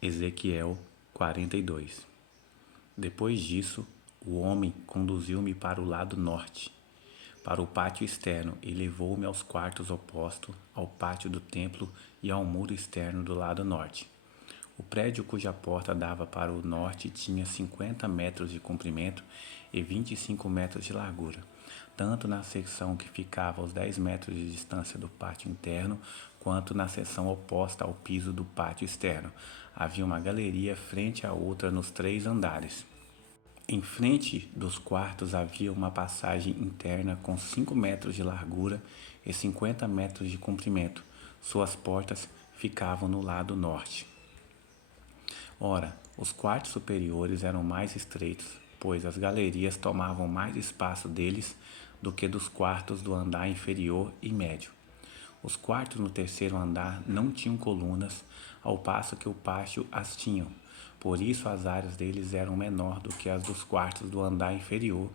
Ezequiel 42. Depois disso, o homem conduziu-me para o lado norte, para o pátio externo, e levou-me aos quartos opostos ao pátio do templo e ao muro externo do lado norte. O prédio cuja porta dava para o norte tinha 50 metros de comprimento e 25 metros de largura, tanto na secção que ficava aos 10 metros de distância do pátio interno, quanto na seção oposta ao piso do pátio externo. Havia uma galeria frente à outra nos 3 andares. Em frente dos quartos havia uma passagem interna com 5 metros de largura e 50 metros de comprimento. Suas portas ficavam no lado norte. Ora, os quartos superiores eram mais estreitos, pois as galerias tomavam mais espaço deles do que dos quartos do andar inferior e médio. Os quartos no terceiro andar não tinham colunas, ao passo que o pátio as tinham. Por isso as áreas deles eram menor do que as dos quartos do andar inferior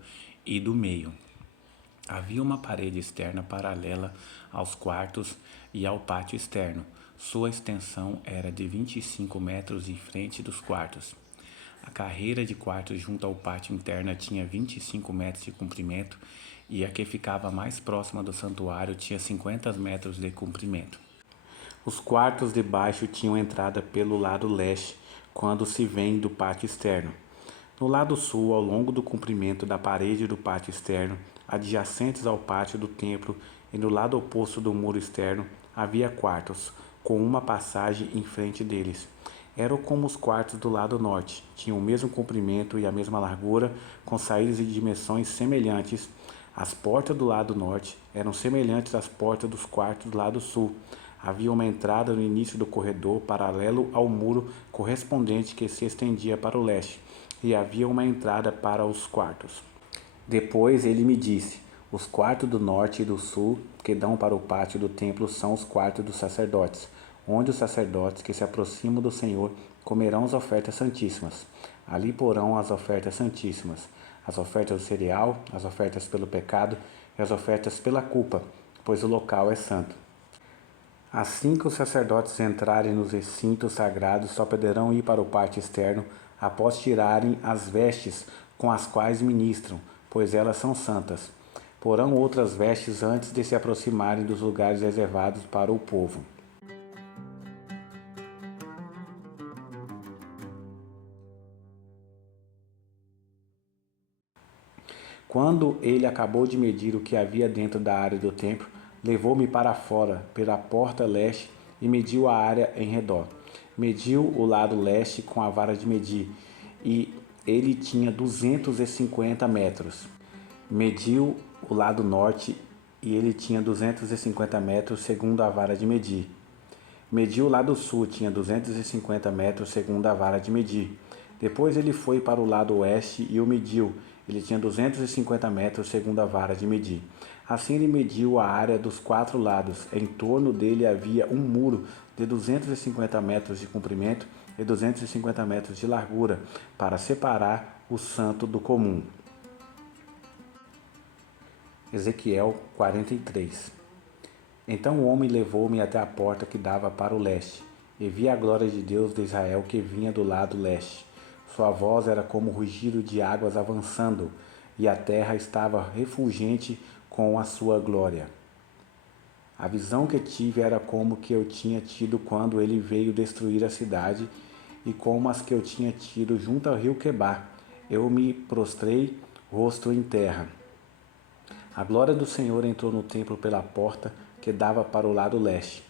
e do meio. Havia uma parede externa paralela aos quartos e ao pátio externo. Sua extensão era de 25 metros em frente dos quartos. A carreira de quartos junto ao pátio interno tinha 25 metros de comprimento e a que ficava mais próxima do santuário tinha 50 metros de comprimento. Os quartos de baixo tinham entrada pelo lado leste, quando se vem do pátio externo. No lado sul, ao longo do comprimento da parede do pátio externo, adjacentes ao pátio do templo, e no lado oposto do muro externo, havia quartos, com uma passagem em frente deles. Eram como os quartos do lado norte, tinham o mesmo comprimento e a mesma largura, com saídas e dimensões semelhantes. As portas do lado norte eram semelhantes às portas dos quartos do lado sul. Havia uma entrada no início do corredor, paralelo ao muro correspondente que se estendia para o leste, e havia uma entrada para os quartos. Depois ele me disse: os quartos do norte e do sul, que dão para o pátio do templo, são os quartos dos sacerdotes, onde os sacerdotes que se aproximam do Senhor comerão as ofertas santíssimas. Ali porão as ofertas santíssimas, as ofertas do cereal, as ofertas pelo pecado e as ofertas pela culpa, pois o local é santo. Assim que os sacerdotes entrarem nos recintos sagrados, só poderão ir para o pátio externo após tirarem as vestes com as quais ministram, pois elas são santas. Porão outras vestes antes de se aproximarem dos lugares reservados para o povo. Quando ele acabou de medir o que havia dentro da área do templo, levou-me para fora, pela porta leste, e mediu a área em redor. Mediu o lado leste com a vara de medir, e ele tinha 250 metros. Mediu o lado norte, e ele tinha 250 metros, segundo a vara de medir. Mediu o lado sul, tinha 250 metros, segundo a vara de medir. Depois ele foi para o lado oeste e o mediu. Ele tinha 250 metros, segundo a vara de medir. Assim ele mediu a área dos 4 lados. Em torno dele havia um muro de 250 metros de comprimento e 250 metros de largura, para separar o santo do comum. Ezequiel 43. Então o homem levou-me até a porta que dava para o leste, e vi a glória de Deus de Israel que vinha do lado leste. Sua voz era como o rugido de águas avançando, e a terra estava refulgente com a sua glória. A visão que tive era como que eu tinha tido quando ele veio destruir a cidade, e como as que eu tinha tido junto ao rio Quebar. Eu me prostrei, rosto em terra. A glória do Senhor entrou no templo pela porta que dava para o lado leste.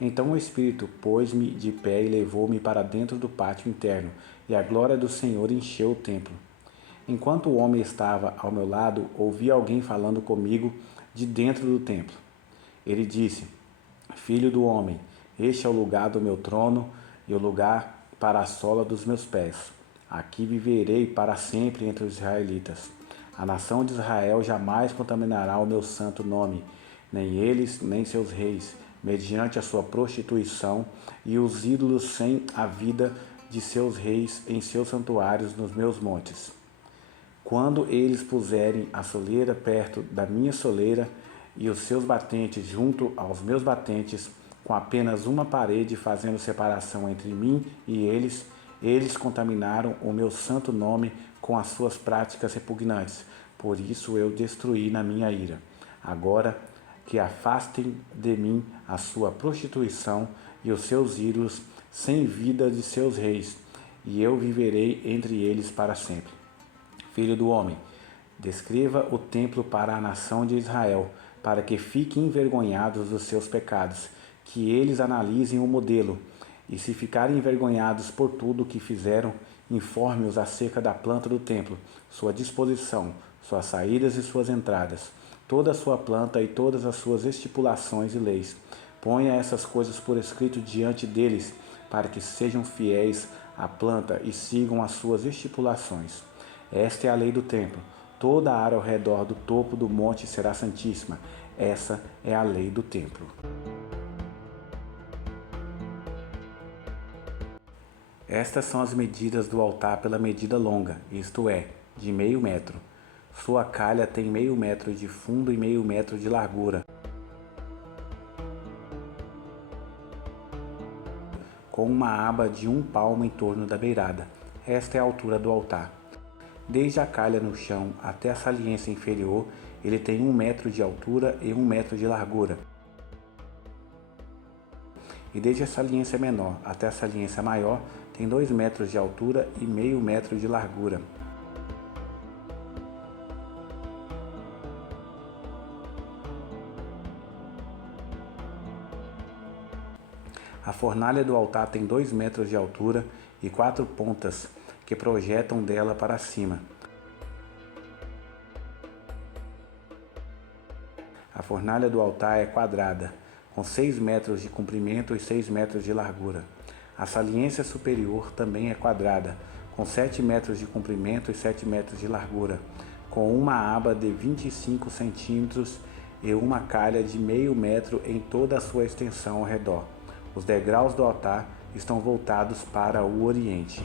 Então o Espírito pôs-me de pé e levou-me para dentro do pátio interno, e a glória do Senhor encheu o templo. Enquanto o homem estava ao meu lado, ouvi alguém falando comigo de dentro do templo. Ele disse: Filho do homem, este é o lugar do meu trono e o lugar para a sola dos meus pés. Aqui viverei para sempre entre os israelitas. A nação de Israel jamais contaminará o meu santo nome, nem eles, nem seus reis, mediante a sua prostituição e os ídolos sem a vida de seus reis em seus santuários nos meus montes. Quando eles puserem a soleira perto da minha soleira e os seus batentes junto aos meus batentes, com apenas uma parede fazendo separação entre mim e eles. Eles contaminaram o meu santo nome com as suas práticas repugnantes. Por isso eu destruí na minha ira. Agora que afastem de mim a sua prostituição e os seus ídolos sem vida de seus reis, e eu viverei entre eles para sempre. Filho do homem, descreva o templo para a nação de Israel, para que fiquem envergonhados dos seus pecados, que eles analisem o modelo, e se ficarem envergonhados por tudo o que fizeram, informe-os acerca da planta do templo, sua disposição, suas saídas e suas entradas, toda a sua planta e todas as suas estipulações e leis. Ponha essas coisas por escrito diante deles, para que sejam fiéis à planta e sigam as suas estipulações. Esta é a lei do templo. Toda a área ao redor do topo do monte será santíssima. Essa é a lei do templo. Estas são as medidas do altar pela medida longa, isto é, de 0,5 metro. Sua calha tem 0,5 metro de fundo e 0,5 metro de largura, com uma aba de 1 palmo em torno da beirada. Esta é a altura do altar. Desde a calha no chão até a saliência inferior, ele tem 1 metro de altura e 1 metro de largura. E desde a saliência menor até a saliência maior, tem 2 metros de altura e 0,5 metro de largura. A fornalha do altar tem 2 metros de altura e 4 pontas que projetam dela para cima. A fornalha do altar é quadrada, com 6 metros de comprimento e 6 metros de largura. A saliência superior também é quadrada, com 7 metros de comprimento e 7 metros de largura, com uma aba de 25 centímetros e uma calha de 0,5 metro em toda a sua extensão ao redor. Os degraus do altar estão voltados para o oriente.